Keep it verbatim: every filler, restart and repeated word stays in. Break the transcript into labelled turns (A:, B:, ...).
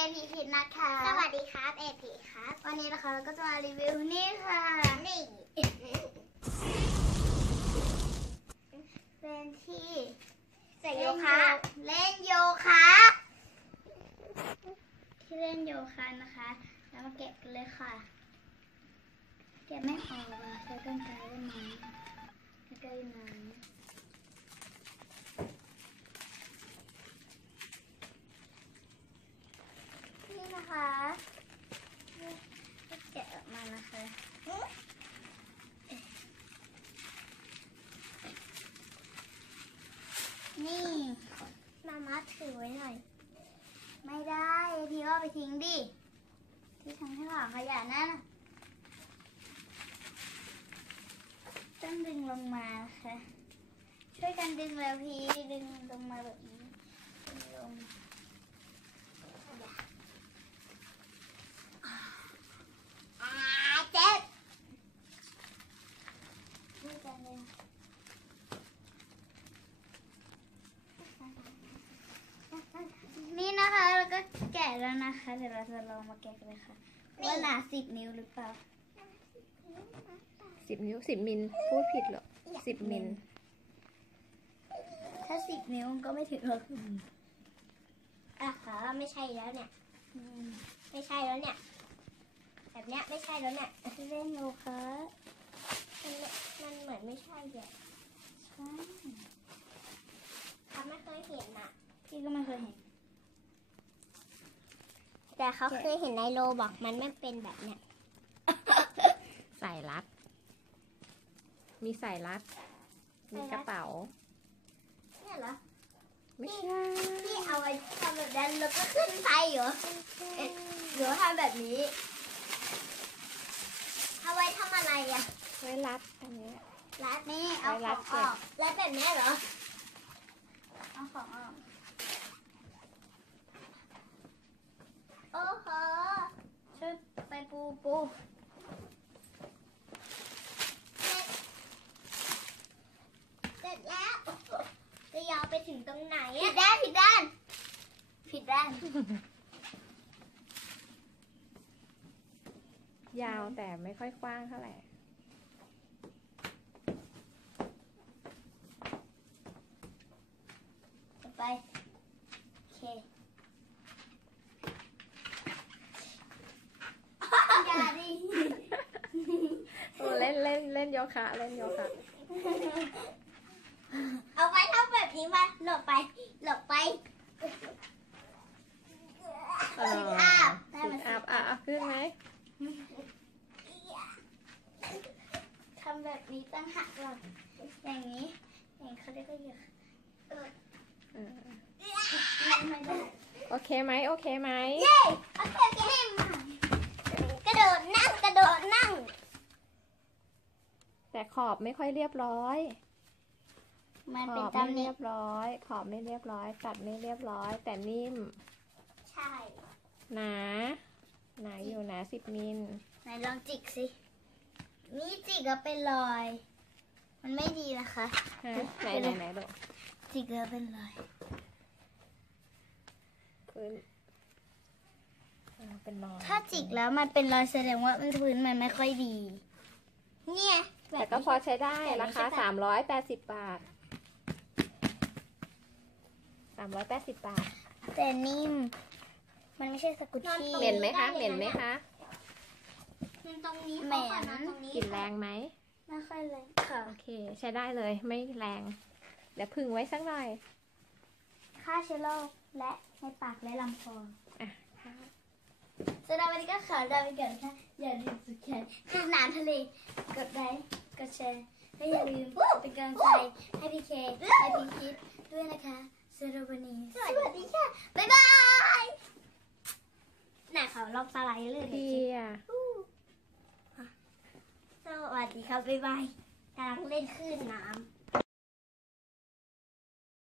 A: พีคิดนะคะ
B: สวัสดีครับเอพีครับ
A: วันนี้นะคะเราก็จะมารีวิวนี่ค่ะ
B: นี่
A: เป็นที่
B: เสกโยคะ
A: เล่นโยคะที่เล่นโยคะนะคะแล้วมาแกะกันเลยค่ะแกะไม่ออกอะใช้กรรไกรได้ไหมกรรไกรไหนนี่นะคะแกะออกมานะคะนี่
B: มามาถือไว้หน่อย
A: ไม่ได้ทีว่าไปทิ้งดิที่ทั้งที่หลังขยะนั่นต้องดึงลงมาค่ะช่วยกันดึงแล้วพี่ดึงลงมาแบบนี้ดึงลง
B: อ่าเจ็บ
A: ช่วยกันดึงนี่นะคะแล้วก็แกะแล้วนะคะเดี๋ยวเราจะลองมาแกะกันเลยค่ะว่าหนาสิบนิ้วหรือเปล่า
C: สิบนิ้วสิบมิลพูดผิดเหรอสิบมิล
A: ถ้าสิบนิ้วก็ไม่ถึงหรอก
B: อ่ะค่ะไม่ใช่แล้วเนี่ยไม่ใช่แล้วเนี่ยแบบเนี้ยไม่ใช่แล้วเนี่ย
A: เล่นโยคะ
B: มันมันเหมือนไม่ใช่เลย
A: ใช่
B: เขาไม่เคยเห็นอ่ะ
A: พี่ก็ไม่เคยเห็น
B: แต่เขาเคยเห็นในโลบอกมันไม่เป็นแบบเนี้ย
C: ใส่รัดมีใส่รัดมีกระเป๋า
B: เนี่ยเหรอ
C: ไม่ใช่
B: ที่เอาไว้ทำแบบนั้นแล้วก็ขึ้นไปเหรอเอ๊ะหรือทำแบบนี้เอาไว้ทำอะไรอ่ะ
C: ไว้รัดอันนี้
B: รัด
A: นี่เอาข
C: รั
A: อ
C: ด
A: ง
C: เก็
A: อบ อก
B: รัดแบบนี้เหรอ
A: เอาของออก
B: โอ้โห
A: ช่วยไปปูปู
B: เสร็จแล้วจะยาวไปถึงตรงไหน
A: ผิ
B: อ่ะ
A: ดด้านผิดด้านผิดด้าน
C: ยาวแต่ไม่ค่อยกว้างเท่าไหร่
A: ไปโอเคอย่าดิ
C: โอ้เล่นเล่นเล่นโยคะเล่นโยคะ
B: เอาไว้ทำแบบนี้มาหลบไปหลบไป
C: เออ
A: อัพ
C: สิบอัพอ่ะอ่ะขึ้นไหม
A: ทำแบบนี้ตั้งหักก่อนอย่างนี้อย่างนี้เขาเรียกว่าเหยียด
C: เออ
A: ไม่ได้
C: โอเคไหมโอเคไหม
B: เย้โอเคโอเคกระโดดนั่งกระโดดนั่ง
C: แต่ขอบไม่ค่อยเรียบร้อย
A: มัน
C: ข
A: เป็น
C: อบ
A: ตำ
C: ไม่
A: หนิ
C: เรียบร้อย ขอบไม่เรียบร้อย ตัดไม่เรียบร้อย แต่นิ่ม
B: ใช่
C: หนาหนาอยู่หนาสิบมิล
A: ไหนลองจิกสินี่จิกก็เป็นรอย มันไม่ดีนะคะ
C: ฮะไหนไหนไหนดู
A: จิกแล้วเป็นรอย
C: พื้นเออเป็นรอย
A: ถ้าจิกแล้วมันเป็นรอยแสดงว่ามันพื้นมันไม่ค่อยดี
B: เนี่ยแบ
C: แต่
B: บ
C: ก็
B: นี้
C: พอใช้ได้
B: แต่ไม่
C: รา
B: ใช่
C: คา
B: แบบ
C: สามร้อยแปดสิบบาทสามร้อยแปดสิบบาท
A: แต่นิ่ม มันไม่ใช่สกุชชี่
C: เหม็นไหมคะเหม็นไหมคะ
B: มันตรงนี้
A: เหม็น
B: เขาขอนอนตรงนี้
C: กลิ่นแรงไหม
A: ไม่ค่อยเลยค่ะ
C: โอเค ใช้ได้เลยไม่แรง เดี๋ยวพึ่งไว้สักหน่อย
A: ฆ่าเชื้อโรคและในปากและลำคอ
C: อ่ะค่ะ
A: สำหรับวันนี้ก็ขอลาไปก่อนค่ะอย่าลืมสุดแขนคือน้ำทะเลกดไลค์กดแชร์และอย่าลืมเป็นกำลังใจให้พี่เคให้พี่คิดด้วยนะคะสำหรับวันนี้
B: สวัสดีค่ะ บ๊ายบายไหนขอลองสไลด์เลย
C: พี่อะ
B: สวัสดีครับ บ๊ายบายกำลังเล่นคลื่นน้ำ